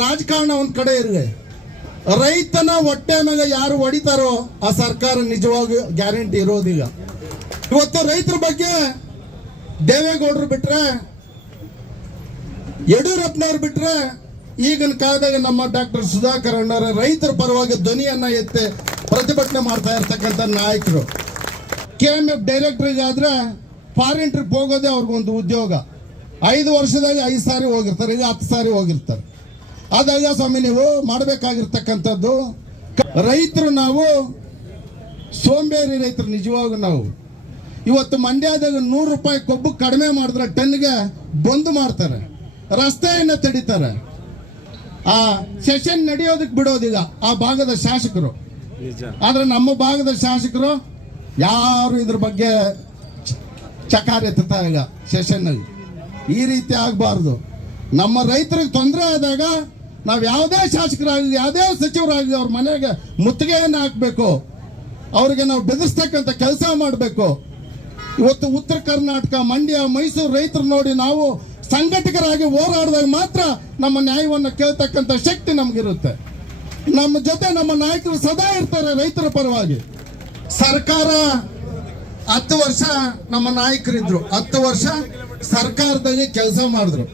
ರಾಜಕಾರಣ ಒಂದು ಕಡೆ ಇರಲಿ. ರೈತನ ಹೊಟ್ಟೆ ಮೇಲೆ ಯಾರು ಹೊಡಿತಾರೋ ಆ ಸರ್ಕಾರ ನಿಜವಾಗಿ ಗ್ಯಾರಂಟಿ ಇರೋದೀಗ ಇವತ್ತು ರೈತರ ಬಗ್ಗೆ ದೇವೇಗೌಡರು ಬಿಟ್ರೆ, ಯಡಿಯೂರಪ್ಪನವ್ರು ಬಿಟ್ರೆ, ಈಗಿನ ಕಾಲದಾಗ ನಮ್ಮ ಡಾಕ್ಟರ್ ಸುಧಾಕರ್ ಅಣ್ಣರ ರೈತರ ಪರವಾಗಿ ಧ್ವನಿಯನ್ನ ಎತ್ತೆ ಪ್ರತಿಭಟನೆ ಮಾಡ್ತಾ ಇರ್ತಕ್ಕಂಥ ನಾಯಕರು. ಕೆ ಎಂ ಎಫ್ ಡೈರೆಕ್ಟರ್ಗಾದ್ರೆ ಫಾರಿನ್ ಟ್ರಿಪ್ ಹೋಗೋದೇ ಅವ್ರಿಗೊಂದು ಉದ್ಯೋಗ. ಐದು ವರ್ಷದಾಗ ಐದು ಸಾರಿ ಹೋಗಿರ್ತಾರೆ ಈಗ ಹತ್ತು ಸಾರಿ ಹೋಗಿರ್ತಾರೆ. ಆದಾಗ ಸ್ವಾಮಿ ನೀವು ಮಾಡಬೇಕಾಗಿರ್ತಕ್ಕಂಥದ್ದು ರೈತರು ನಾವು ಸೋಂಬೇರಿ ರೈತರು ನಿಜವಾಗೂ ನಾವು. ಇವತ್ತು ಮಂಡ್ಯದಾಗ ನೂರು ರೂಪಾಯಿ ಕೊಬ್ಬು ಕಡಿಮೆ ಮಾಡಿದ್ರೆ ಟನ್ಗೆ ಬಂದ್ ಮಾಡ್ತಾರೆ ರಸ್ತೆಯನ್ನು ತಡಿತಾರೆ. ಆ ಸೆಷನ್ ನಡೆಯೋದಕ್ಕೆ ಬಿಡೋದಿಲ್ಲ ಆ ಭಾಗದ ಶಾಸಕರು. ಆದ್ರೆ ನಮ್ಮ ಭಾಗದ ಶಾಸಕರು ಯಾರು ಇದ್ರ ಬಗ್ಗೆ ಚಕಾರ ಎತ್ತುತ್ತಾ ಇಲ್ಲ ಸೆಷನ್ನಲ್ಲಿ ಈ ರೀತಿ ಆಗಬಾರ್ದು. ನಮ್ಮ ರೈತರಿಗೆ ತೊಂದರೆ ಆದಾಗ ನಾವು ಯಾವುದೇ ಶಾಸಕರಾಗಲಿ, ಯಾವುದೇ ಸಚಿವರಾಗಲಿ ಅವ್ರ ಮನೆಗೆ ಮುತ್ತಿಗೆಯನ್ನು ಹಾಕಬೇಕು. ಅವ್ರಿಗೆ ನಾವು ಬೆದರಿಸ್ತಕ್ಕಂಥ ಕೆಲಸ ಮಾಡಬೇಕು. ಇವತ್ತು ಉತ್ತರ ಕರ್ನಾಟಕ, ಮಂಡ್ಯ, ಮೈಸೂರು ರೈತರು ನೋಡಿ ನಾವು ಸಂಘಟಕರಾಗಿ ಹೋರಾಡಿದಾಗ ಮಾತ್ರ ನಮ್ಮ ನ್ಯಾಯವನ್ನು ಕೇಳ್ತಕ್ಕಂಥ ಶಕ್ತಿ ನಮಗಿರುತ್ತೆ. ನಮ್ಮ ಜೊತೆ ನಮ್ಮ ನಾಯಕರು ಸದಾ ಇರ್ತಾರೆ ರೈತರ ಪರವಾಗಿ. ಸರ್ಕಾರ ಹತ್ತು ವರ್ಷ ನಮ್ಮ ನಾಯಕರಿದ್ರು. ಹತ್ತು ವರ್ಷ ಸರ್ಕಾರದಲ್ಲಿ ಕೆಲಸ ಮಾಡಿದ್ರು.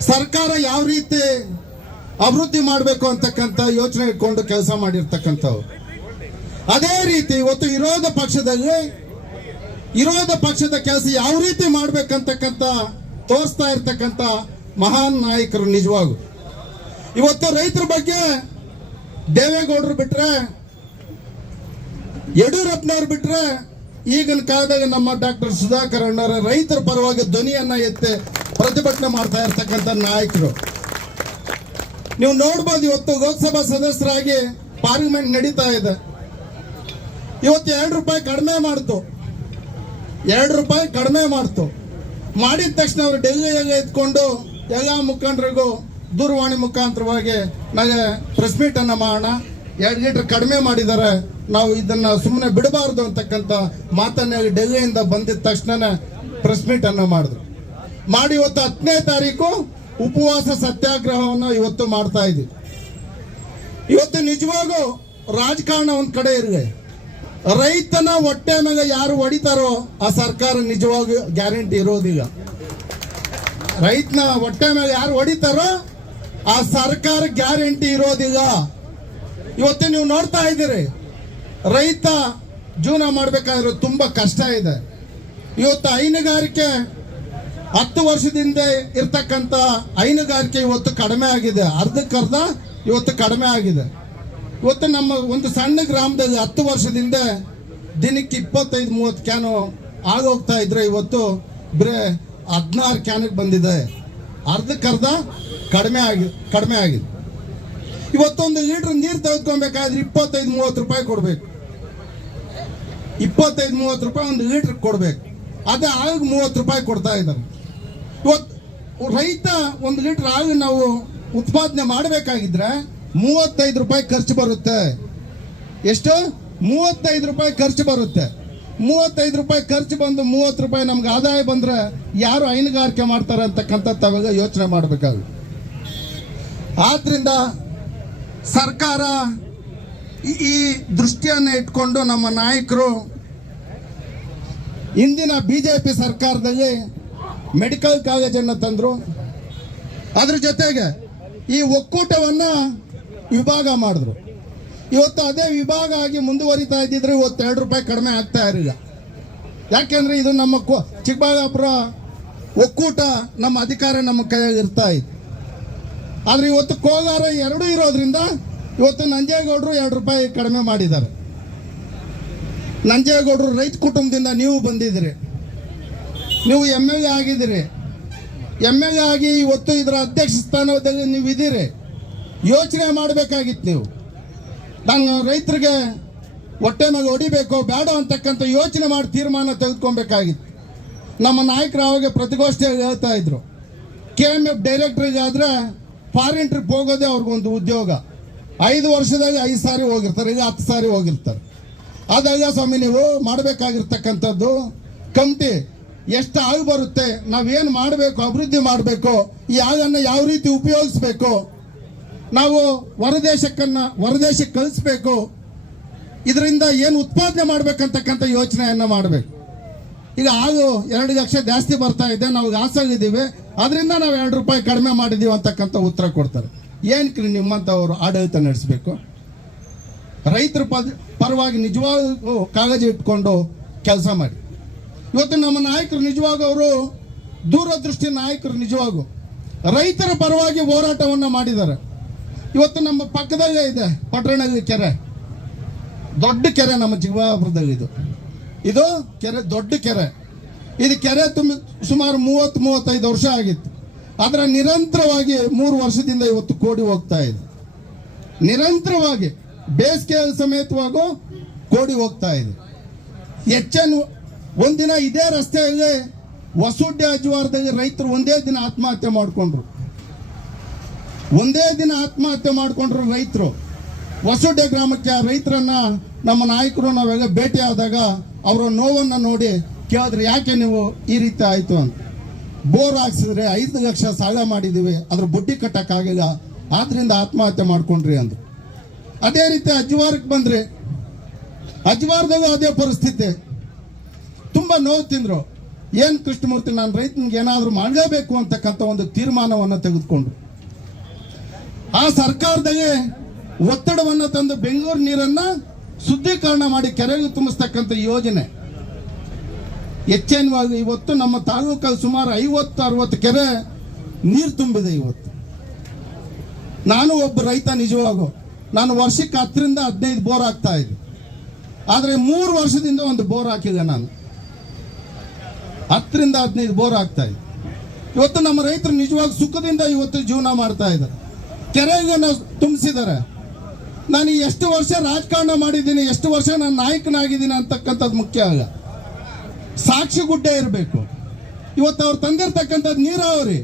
ಸರ್ಕಾರ ಯಾವ ರೀತಿ ಅಭಿವೃದ್ಧಿ ಮಾಡಬೇಕು ಅಂತಕ್ಕಂಥ ಯೋಚನೆ ಇಟ್ಕೊಂಡು ಕೆಲಸ ಮಾಡಿರ್ತಕ್ಕಂಥವ್ರು. ಅದೇ ರೀತಿ ಇವತ್ತು ವಿರೋಧ ಪಕ್ಷದಲ್ಲಿ, ವಿರೋಧ ಪಕ್ಷದ ಕೆಲಸ ಯಾವ ರೀತಿ ಮಾಡ್ಬೇಕಂತಕ್ಕಂಥ ತೋರಿಸ್ತಾ ಇರ್ತಕ್ಕಂಥ ಮಹಾನ್ ನಾಯಕರು ನಿಜವಾಗೂ ಇವತ್ತು ರೈತರ ಬಗ್ಗೆ ದೇವೇಗೌಡರು ಬಿಟ್ರೆ, ಯಡಿಯೂರಪ್ಪನವ್ರು ಬಿಟ್ರೆ, ಈಗಿನ ಕಾಲದಾಗ ನಮ್ಮ ಡಾಕ್ಟರ್ ಸುಧಾಕರ್ ಅಣ್ಣರ ರೈತರ ಪರವಾಗಿ ಧ್ವನಿಯನ್ನ ಎತ್ತೆ ಪ್ರತಿಭಟನೆ ಮಾಡ್ತಾ ಇರ್ತಕ್ಕಂಥ ನಾಯಕರು. ನೀವು ನೋಡ್ಬೋದು ಇವತ್ತು ಲೋಕಸಭಾ ಸದಸ್ಯರಾಗಿ ಪಾರ್ಲಿಮೆಂಟ್ ನಡೀತಾ ಇದೆ. ಇವತ್ತು ಎರಡು ರೂಪಾಯಿ ಕಡಿಮೆ ಮಾಡ್ತು. ಎರಡು ರೂಪಾಯಿ ಕಡಿಮೆ ಮಾಡ್ತು. ಮಾಡಿದ ತಕ್ಷಣ ಅವರು ಡೆಲ್ಲಿಯಾಗ ಎತ್ಕೊಂಡು ಎಲ್ಲ ಮುಖಂಡರಿಗೂ ದೂರವಾಣಿ ಮುಖಾಂತರವಾಗಿ ನನಗೆ ಪ್ರೆಸ್ ಮೀಟ್ ಅನ್ನ ಮಾಡೋಣ. ಎರಡು ಲೀಟರ್ ಕಡಿಮೆ ಮಾಡಿದ್ದಾರೆ. ನಾವು ಇದನ್ನ ಸುಮ್ಮನೆ ಬಿಡಬಾರ್ದು ಅಂತಕ್ಕಂಥ ಮಾತನ್ನ ಡೆಲ್ಲಿಯಿಂದ ಬಂದಿದ ತಕ್ಷಣ ಪ್ರೆಸ್ ಮೀಟ್ ಅನ್ನ ಮಾಡಿದ್ರು. ಮಾಡಿ ಇವತ್ತು ಹತ್ತನೇ ತಾರೀಕು ಉಪವಾಸ ಸತ್ಯಾಗ್ರಹವನ್ನು ಇವತ್ತು ಮಾಡ್ತಾ ಇದ್ದೀವಿ. ಇವತ್ತು ನಿಜವಾಗೂ ರಾಜಕಾರಣ ಒಂದು ಕಡೆ ಇರುವೆ ರೈತನ ಹೊಟ್ಟೆ ಮೇಲೆ ಯಾರು ಹೊಡಿತಾರೋ ಆ ಸರ್ಕಾರ ನಿಜವಾಗಿ ಗ್ಯಾರಂಟಿ ಇರೋದಿಲ್ಲ. ರೈತನ ಹೊಟ್ಟೆ ಮೇಲೆ ಯಾರು ಹೊಡಿತಾರೋ ಆ ಸರ್ಕಾರ ಗ್ಯಾರಂಟಿ ಇರೋದಿಲ್ಲ. ಇವತ್ತು ನೀವು ನೋಡ್ತಾ ಇದ್ದೀರಿ, ರೈತ ಜೀವನ ಮಾಡಬೇಕಾದ್ರೆ ತುಂಬಾ ಕಷ್ಟ ಇದೆ. ಇವತ್ತು ಹೈನುಗಾರಿಕೆ ಹತ್ತು ವರ್ಷದಿಂದ ಇರ್ತಕ್ಕಂಥ ಹೈನುಗಾರಿಕೆ ಇವತ್ತು ಕಡಿಮೆ ಆಗಿದೆ. ಅರ್ಧಕ್ಕರ್ಧ ಇವತ್ತು ಕಡಿಮೆ ಆಗಿದೆ. ಇವತ್ತು ನಮ್ಮ ಒಂದು ಸಣ್ಣ ಗ್ರಾಮದಲ್ಲಿ ಹತ್ತು ವರ್ಷದಿಂದ ದಿನಕ್ಕೆ ಇಪ್ಪತ್ತೈದು, ಮೂವತ್ತು ಕ್ಯಾನು ಆಗೋಗ್ತಾ ಇದ್ರೆ ಇವತ್ತು ಬರೇ ಹದಿನಾರು ಕ್ಯಾನಿಗೆ ಬಂದಿದೆ. ಅರ್ಧಕ್ಕರ್ಧ ಕಡಿಮೆ ಆಗಿ, ಕಡಿಮೆ ಆಗಿದೆ. ಇವತ್ತೊಂದು ಲೀಟರ್ ನೀರು ತೆಗೆದುಕೊಬೇಕಾದ್ರೆ ಇಪ್ಪತ್ತೈದು, ಮೂವತ್ತು ರೂಪಾಯಿ ಕೊಡಬೇಕು. ಇಪ್ಪತ್ತೈದು, ಮೂವತ್ತು ರೂಪಾಯಿ ಒಂದು ಲೀಟರ್ ಕೊಡಬೇಕು. ಅದೇ ಆಗ ಮೂವತ್ತು ರೂಪಾಯಿ ಕೊಡ್ತಾ ಇದ್ದಾರೆ. ಇವತ್ತು ರೈತ ಒಂದು ಲೀಟರ್ ಹಾಲು ನಾವು ಉತ್ಪಾದನೆ ಮಾಡಬೇಕಾಗಿದ್ರೆ ಮೂವತ್ತೈದು ರೂಪಾಯಿ ಖರ್ಚು ಬರುತ್ತೆ. ಎಷ್ಟು? ಮೂವತ್ತೈದು ರೂಪಾಯಿ ಖರ್ಚು ಬರುತ್ತೆ. ಮೂವತ್ತೈದು ರೂಪಾಯಿ ಖರ್ಚು ಬಂದು ಮೂವತ್ತು ರೂಪಾಯಿ ನಮ್ಗೆ ಆದಾಯ ಬಂದ್ರೆ ಯಾರು ಹೈನುಗಾರಿಕೆ ಮಾಡ್ತಾರೆ ಅಂತಕ್ಕಂಥ ತಾವಾಗ ಯೋಚನೆ ಮಾಡಬೇಕಾಗುತ್ತೆ ಆದ್ರಿಂದ ಸರ್ಕಾರ ಈ- ದೃಷ್ಟಿಯನ್ನು ಇಟ್ಕೊಂಡು ನಮ್ಮ ನಾಯಕರು, ಇಂದಿನ ಬಿಜೆಪಿ ಸರ್ಕಾರದಲ್ಲಿ ಮೆಡಿಕಲ್ ಕಾಲೇಜನ್ನು ತಂದ್ರು. ಅದ್ರ ಜೊತೆಗೆ ಈ ಒಕ್ಕೂಟವನ್ನು ವಿಭಾಗ ಮಾಡಿದ್ರು. ಇವತ್ತು ಅದೇ ವಿಭಾಗ ಆಗಿ ಮುಂದುವರಿತಾ ಇದ್ದಿದ್ರೆ ಇವತ್ತು ಎರಡು ರೂಪಾಯಿ ಕಡಿಮೆ ಆಗ್ತಾ ಇರಲಿಲ್ಲ. ಯಾಕೆಂದ್ರೆ ಇದು ನಮ್ಮ ಕೋ- ಚಿಕ್ಕಬಳ್ಳಾಪುರ ಒಕ್ಕೂಟ ನಮ್ಮ ಅಧಿಕಾರ ನಮ್ಮ ಕೈಯಲ್ಲಿ ಇರ್ತಾ ಇತ್ತು. ಆದ್ರೆ ಇವತ್ತು ಕೋಲಾರ ಎರಡೂ ಇರೋದ್ರಿಂದ ಇವತ್ತು ನಂಜೇಗೌಡರು ಎರಡು ರೂಪಾಯಿ ಕಡಿಮೆ ಮಾಡಿದ್ದಾರೆ. ನಂಜೇಗೌಡರು ರೈತ ಕುಟುಂಬದಿಂದ ನೀವು ಬಂದಿದ್ದೀರಿ. ನೀವು ಎಂ ಎಲ್ ಎ ಆಗಿದ್ದೀರಿ. ಎಂ ಎಲ್ ಎ ಆಗಿ ಇವತ್ತು ಇದರ ಅಧ್ಯಕ್ಷ ಸ್ಥಾನದಲ್ಲಿ ನೀವು ಇದ್ದೀರಿ ಯೋಚನೆ ಮಾಡಬೇಕಾಗಿತ್ತು ನೀವು. ನಾನು ರೈತರಿಗೆ ಹೊಟ್ಟೆ ಮೇಲೆ ಹೊಡಿಬೇಕು ಬೇಡ ಅಂತಕ್ಕಂಥ ಯೋಚನೆ ಮಾಡಿ ತೀರ್ಮಾನ ತೆಗೆದುಕೊಬೇಕಾಗಿತ್ತು. ನಮ್ಮ ನಾಯಕರು ಅವಾಗ ಪ್ರತಿಗೋಷ್ಠಿಯಲ್ಲಿ ಹೇಳ್ತಾ ಇದ್ರು. ಕೆ ಎಂ ಎಫ್ ಡೈರೆಕ್ಟರ್ಗಾದ್ರೆ ಫಾರಿನ್ ಟ್ರಿಪ್ ಹೋಗೋದೇ ಅವ್ರಿಗೊಂದು ಉದ್ಯೋಗ. ಐದು ವರ್ಷದಾಗ ಐದು ಸಾರಿ ಹೋಗಿರ್ತಾರೆ ಈಗ ಹತ್ತು ಸಾರಿ ಹೋಗಿರ್ತಾರೆ. ಆದಾಗ ಸ್ವಾಮಿ, ನೀವು ಮಾಡಬೇಕಾಗಿರ್ತಕ್ಕಂಥದ್ದು ಕಮಿಟಿ ಎಷ್ಟು ಆಗ ಬರುತ್ತೆ, ನಾವೇನು ಮಾಡಬೇಕು, ಅಭಿವೃದ್ಧಿ ಮಾಡಬೇಕು, ಈ ಆಗನ್ನು ಯಾವ ರೀತಿ ಉಪಯೋಗಿಸ್ಬೇಕು? ನಾವು ಹೊರದೇಶಕ್ಕನ್ನು ಹೊರದೇಶಕ್ಕೆ ಕಳಿಸ್ಬೇಕು. ಇದರಿಂದ ಏನು ಉತ್ಪಾದನೆ ಮಾಡ್ಬೇಕಂತಕ್ಕಂಥ ಯೋಚನೆಯನ್ನು ಮಾಡಬೇಕು. ಈಗ ಆಗು ಎರಡು ಲಕ್ಷ ಜಾಸ್ತಿ ಬರ್ತಾ ಇದೆ, ನಾವು ಆಸಾಗಿದ್ದೀವಿ ಅದರಿಂದ ನಾವು ಎರಡು ರೂಪಾಯಿ ಕಡಿಮೆ ಮಾಡಿದ್ದೀವಿ ಅಂತಕ್ಕಂಥ ಉತ್ತರ ಕೊಡ್ತಾರೆ. ಏನಕ್ಕೆ ನಿಮ್ಮಂಥವ್ರು ಆಡಳಿತ ನಡೆಸಬೇಕು? ರೈತರ ಪರವಾಗಿ ನಿಜವಾಗೂ ಕಾಗಜಿ ಇಟ್ಕೊಂಡು ಕೆಲಸ ಮಾಡಿ. ಇವತ್ತು ನಮ್ಮ ನಾಯಕರು ನಿಜವಾಗ ಅವರು ದೂರದೃಷ್ಟಿ ನಾಯಕರು ನಿಜವಾಗು. ರೈತರ ಪರವಾಗಿ ಹೋರಾಟವನ್ನು ಮಾಡಿದ್ದಾರೆ. ಇವತ್ತು ನಮ್ಮ ಪಕ್ಕದಲ್ಲೇ ಇದೆ ಪಟ್ಟಣ ಕೆರೆ. ದೊಡ್ಡ ಕೆರೆ ನಮ್ಮ ಚಿಕ್ಕಬಳ್ಳಾಪುರದಲ್ಲಿ ಇದು. ಇದು ಕೆರೆ, ದೊಡ್ಡ ಕೆರೆ. ಇದು ಕೆರೆ ತುಂಬ ಸುಮಾರು ಮೂವತ್ತು, ಮೂವತ್ತೈದು ವರ್ಷ ಆಗಿತ್ತು. ಅದರ ನಿರಂತರವಾಗಿ ಮೂರು ವರ್ಷದಿಂದ ಇವತ್ತು ಕೋಡಿ ಹೋಗ್ತಾ ಇದೆ. ನಿರಂತರವಾಗಿ ಬೇಸಿಗೆ ಸಮೇತವಾಗೂ ಕೋಡಿ ಹೋಗ್ತಾ ಇದೆ. ಹೆಚ್ಚನ್ನು ಒಂದಿನ ಇದೇ ರಸ್ತೆಯಲ್ಲಿ ಹೊಸುಡ್ಡಿ ಅಜ್ವಾರದಲ್ಲಿ ರೈತರು ಒಂದೇ ದಿನ ಆತ್ಮಹತ್ಯೆ ಮಾಡಿಕೊಂಡ್ರು. ಒಂದೇ ದಿನ ಆತ್ಮಹತ್ಯೆ ಮಾಡಿಕೊಂಡ್ರು ರೈತರು. ಹೊಸೂಡ್ಡೆ ಗ್ರಾಮಕ್ಕೆ ಆ ರೈತರನ್ನ ನಮ್ಮ ನಾಯಕರು ನಾವೆಲ್ಲ ಭೇಟಿ ಆದಾಗ ಅವರ ನೋವನ್ನು ನೋಡಿ ಕೇಳಿದ್ರೆ, ಯಾಕೆ ನೀವು ಈ ರೀತಿ ಆಯಿತು ಅಂತ? ಬೋರ್ ಹಾಕ್ಸಿದ್ರೆ ಐದು ಲಕ್ಷ ಸಾಲ ಮಾಡಿದ್ದೀವಿ ಅದ್ರ ಬುಡ್ಡಿ ಕಟ್ಟಕ್ಕಾಗಿಲ್ಲ, ಆದ್ರಿಂದ ಆತ್ಮಹತ್ಯೆ ಮಾಡ್ಕೊಂಡ್ರಿ ಅಂದ್ರು. ಅದೇ ರೀತಿ ಅಜ್ವಾರಕ್ಕೆ ಬಂದ್ರೆ. ಅಜ್ವಾರದಾಗ ಅದೇ ಪರಿಸ್ಥಿತಿ. ತುಂಬಾ ನೋವು ತಿಂದ್ರು. ಏನ್ ಕೃಷ್ಣಮೂರ್ತಿ, ನಾನು ರೈತನಿಗೆ ಏನಾದರೂ ಮಾಡಲೇಬೇಕು ಅಂತಕ್ಕಂಥ ಒಂದು ತೀರ್ಮಾನವನ್ನು ತೆಗೆದುಕೊಂಡ್ರು. ಆ ಸರ್ಕಾರದಾಗೆ ಒತ್ತಡವನ್ನು ತಂದು ಬೆಂಗಳೂರು ನೀರನ್ನ ಶುದ್ಧೀಕರಣ ಮಾಡಿ ಕೆರೆಗೆ ತುಂಬಿಸ್ತಕ್ಕಂಥ ಯೋಜನೆ. ಹೆಚ್ಚೇನವಾಗಿ ಇವತ್ತು ನಮ್ಮ ತಾಲೂಕಲ್ಲಿ ಸುಮಾರು ಐವತ್ತು, ಅರವತ್ತು ಕೆರೆ ನೀರು ತುಂಬಿದೆ ಇವತ್ತು. ನಾನು ಒಬ್ಬ ರೈತ ನಿಜವಾಗು ನಾನು ವರ್ಷಕ್ಕೆ ಹತ್ತರಿಂದ ಹದಿನೈದು ಬೋರ್ ಹಾಕ್ತಾ ಇದೆ ಆದರೆ ಮೂರು ವರ್ಷದಿಂದ ಒಂದು ಬೋರ್ ಹಾಕಿದೆ ನಾನು. ಹತ್ತರಿಂದ ಹದಿನೈದು ಬೋರ್ ಆಗ್ತಾ ಇದೆ. ಇವತ್ತು ನಮ್ಮ ರೈತರು ನಿಜವಾಗಿ ಸುಖದಿಂದ ಇವತ್ತು ಜೀವನ ಮಾಡ್ತಾ ಇದ್ದಾರೆ. ಕೆರೆಗೆ ತುಂಬಿಸಿದ್ದಾರೆ. ನಾನು ಎಷ್ಟು ವರ್ಷ ರಾಜಕಾರಣ ಮಾಡಿದ್ದೀನಿ, ಎಷ್ಟು ವರ್ಷ ನಾನು ನಾಯಕನಾಗಿದ್ದೀನಿ ಅಂತಕ್ಕಂಥದ್ದು ಮುಖ್ಯ ಆಗ ಸಾಕ್ಷಿ ಗುಡ್ಡೆ ಇರಬೇಕು. ಇವತ್ತು ಅವ್ರು ತಂದಿರ್ತಕ್ಕಂಥದ್ದು ನೀರಾವರಿ.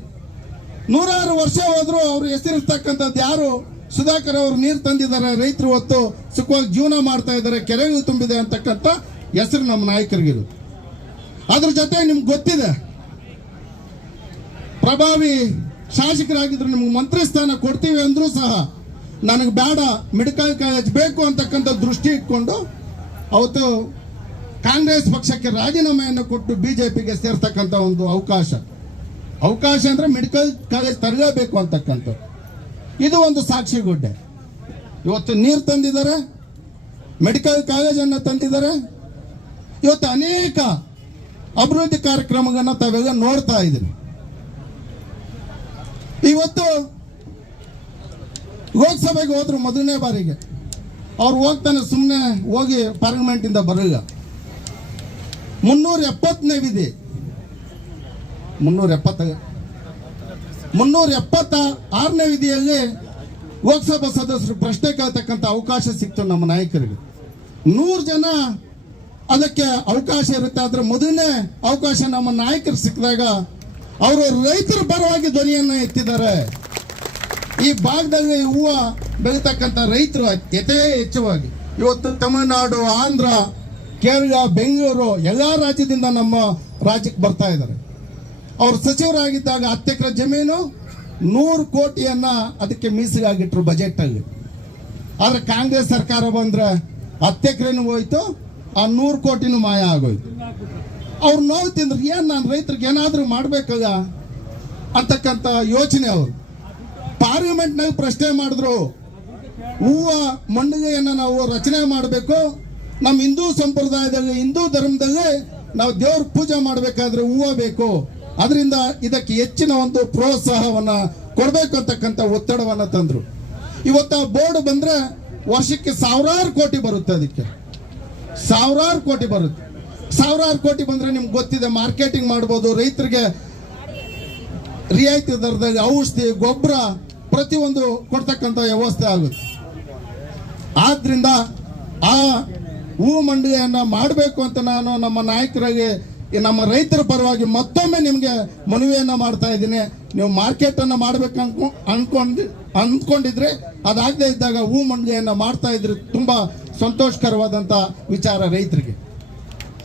ನೂರಾರು ವರ್ಷ ಹೋದ್ರು ಅವ್ರು ಹೆಸರಿರ್ತಕ್ಕಂಥದ್ದು ಯಾರು? ಸುಧಾಕರ್ ಅವರು ನೀರು ತಂದಿದ್ದಾರೆ. ರೈತರು ಇವತ್ತು ಸುಖವಾಗಿ ಜೀವನ ಮಾಡ್ತಾ ಇದ್ದಾರೆ. ಕೆರೆಗಳು ತುಂಬಿದೆ ಅಂತಕ್ಕಂಥ ಹೆಸರು ನಮ್ಮ ನಾಯಕರಿಗಿರುತ್ತೆ. ಅದ್ರ ಜೊತೆ ನಿಮ್ಗೆ ಗೊತ್ತಿದೆ. ಪ್ರಭಾವಿ ಶಾಸಕರಾಗಿದ್ರು ನಿಮ್ಗೆ ಮಂತ್ರಿ ಸ್ಥಾನ ಕೊಡ್ತೀವಿ ಅಂದ್ರೂ ಸಹ ನನಗೆ ಬೇಡ, ಮೆಡಿಕಲ್ ಕಾಲೇಜ್ ಬೇಕು ಅಂತಕ್ಕಂಥ ದೃಷ್ಟಿ ಇಟ್ಕೊಂಡು ಅವತ್ತು ಕಾಂಗ್ರೆಸ್ ಪಕ್ಷಕ್ಕೆ ರಾಜೀನಾಮೆಯನ್ನು ಕೊಟ್ಟು ಬಿಜೆಪಿಗೆ ಸೇರ್ತಕ್ಕಂಥ ಒಂದು ಅವಕಾಶ. ಅವಕಾಶ ಅಂದ್ರೆ ಮೆಡಿಕಲ್ ಕಾಲೇಜ್ ತರಲೇಬೇಕು ಅಂತಕ್ಕಂಥ ಇದು ಒಂದು ಸಾಕ್ಷಿ ಗುಡ್ಡೆ. ಇವತ್ತು ನೀರು ತಂದಿದ್ದಾರೆ, ಮೆಡಿಕಲ್ ಕಾಲೇಜನ್ನು ತಂದಿದ್ದಾರೆ. ಇವತ್ತು ಅನೇಕ ಅಭಿವೃದ್ಧಿ ಕಾರ್ಯಕ್ರಮಗಳನ್ನ ತಾವೆಲ್ಲ ನೋಡ್ತಾ ಇದ್ದೀರಿ. ಇವತ್ತು ಲೋಕಸಭೆಗೆ ಹೋದ್ರು ಮೊದಲನೇ ಬಾರಿಗೆ. ಅವ್ರು ಹೋಗ್ತಾನೆ ಸುಮ್ಮನೆ ಹೋಗಿ ಪಾರ್ಲಿಮೆಂಟ್ ಇಂದ ಬರಲ್ಲ. ಮುನ್ನೂರ ಎಪ್ಪತ್ತನೇ ವಿಧಿ. ಮುನ್ನೂರ ಎಪ್ಪತ್ತ ಮುನ್ನೂರ ಎಪ್ಪತ್ತ ಆರನೇ ವಿಧಿಯಲ್ಲಿ ಲೋಕಸಭಾ ಸದಸ್ಯರು ಪ್ರಶ್ನೆ ಕೇಳ್ತಕ್ಕಂಥ ಅವಕಾಶ ಸಿಕ್ತು ನಮ್ಮ ನಾಯಕರಿಗೆ. ನೂರು ಜನ ಅದಕ್ಕೆ ಅವಕಾಶ ಇರುತ್ತೆ. ಆದ್ರೆ ಮೊದಲನೇ ಅವಕಾಶ ನಮ್ಮ ನಾಯಕರು ಸಿಕ್ಕಿದಾಗ ಅವರು ರೈತರ ಪರವಾಗಿ ಧ್ವನಿಯನ್ನು ಎತ್ತಿದ್ದಾರೆ. ಈ ಭಾಗದಲ್ಲಿ ಹೂವು ಬೆಳೀತಕ್ಕಂಥ ರೈತರು ಅತ್ಯತೇ ಹೆಚ್ಚುವಾಗಿ. ಇವತ್ತು ತಮಿಳುನಾಡು, ಆಂಧ್ರ, ಕೇರಳ, ಬೆಂಗಳೂರು ಎಲ್ಲ ರಾಜ್ಯದಿಂದ ನಮ್ಮ ರಾಜ್ಯಕ್ಕೆ ಬರ್ತಾ ಇದ್ದಾರೆ. ಅವ್ರು ಸಚಿವರಾಗಿದ್ದಾಗ ಹತ್ತು ಎಕರೆ ಜಮೀನು ನೂರು ಕೋಟಿಯನ್ನ ಅದಕ್ಕೆ ಮೀಸಲಾಗಿಟ್ರು ಬಜೆಟ್ ಅಲ್ಲಿ. ಆದ್ರೆ ಕಾಂಗ್ರೆಸ್ ಸರ್ಕಾರ ಬಂದ್ರೆ ಹತ್ತು ಎಕರೆನೂ ಹೋಯ್ತು ಆ ನೂರು ಕೋಟಿನೂ ಮಾಯ ಆಗೋಯ್ತು. ಅವ್ರು ನೋವು ತಿಂದ್ರೆ, ಏನ್ ನಾನು ರೈತರಿಗೆ ಏನಾದ್ರೂ ಮಾಡ್ಬೇಕಲ್ಲ ಅಂತಕ್ಕಂಥ ಯೋಚನೆ ಅವರು. ಪಾರ್ಲಿಮೆಂಟ್ನಾಗ ಪ್ರಶ್ನೆ ಮಾಡಿದ್ರು, ಹೂವ ಮಂಡಿಗೆಯನ್ನ ನಾವು ರಚನೆ ಮಾಡಬೇಕು ನಮ್ಮ ಹಿಂದೂ ಸಂಪ್ರದಾಯದಾಗ, ಹಿಂದೂ ಧರ್ಮದಲ್ಲಿ ನಾವು ದೇವ್ರ ಪೂಜೆ ಮಾಡಬೇಕಾದ್ರೆ ಹೂವ ಬೇಕು. ಅದರಿಂದ ಇದಕ್ಕೆ ಹೆಚ್ಚಿನ ಒಂದು ಪ್ರೋತ್ಸಾಹವನ್ನ ಕೊಡಬೇಕು ಅಂತಕ್ಕಂಥ ಒತ್ತಡವನ್ನ ತಂದ್ರು. ಇವತ್ತು ಬೋರ್ಡ್ ಬಂದ್ರೆ ವರ್ಷಕ್ಕೆ ಸಾವಿರಾರು ಕೋಟಿ ಬರುತ್ತೆ ಅದಕ್ಕೆ. ಸಾವಿರಾರು ಕೋಟಿ ಬರುತ್ತೆ. ಸಾವಿರಾರು ಕೋಟಿ ಬಂದ್ರೆ ನಿಮ್ಗೆ ಗೊತ್ತಿದೆ, ಮಾರ್ಕೆಟಿಂಗ್ ಮಾಡ್ಬೋದು, ರೈತರಿಗೆ ರಿಯಾಯಿತಿ ದರದಲ್ಲಿ ಔಷಧಿ, ಗೊಬ್ಬರ ಪ್ರತಿಯೊಂದು ಕೊಡ್ತಕ್ಕಂಥ ವ್ಯವಸ್ಥೆ ಆಗುತ್ತೆ. ಆದ್ರಿಂದ ಆ ಹೂ ಮಂಡಿಯನ್ನು ಮಾಡಬೇಕು ಅಂತ ನಾನು ನಮ್ಮ ನಾಯಕರಾಗಿ ನಮ್ಮ ರೈತರ ಪರವಾಗಿ ಮತ್ತೊಮ್ಮೆ ನಿಮಗೆ ಮನವಿಯನ್ನ ಮಾಡ್ತಾ ಇದ್ದೀನಿ. ನೀವು ಮಾರ್ಕೆಟ್ ಅನ್ನ ಮಾಡ್ಬೇಕು ಅನ್ಕೊ ಅನ್ಕೊಂಡು ಅಂದ್ಕೊಂಡಿದ್ರೆ ಅದಾಗದೇ ಇದ್ದಾಗ ಹೂ ಮಂಡಿಯನ್ನು ಮಾಡ್ತಾ ಇದ್ರೆ ತುಂಬಾ ಸಂತೋಷಕರವಾದಂತ ವಿಚಾರ ರೈತರಿಗೆ.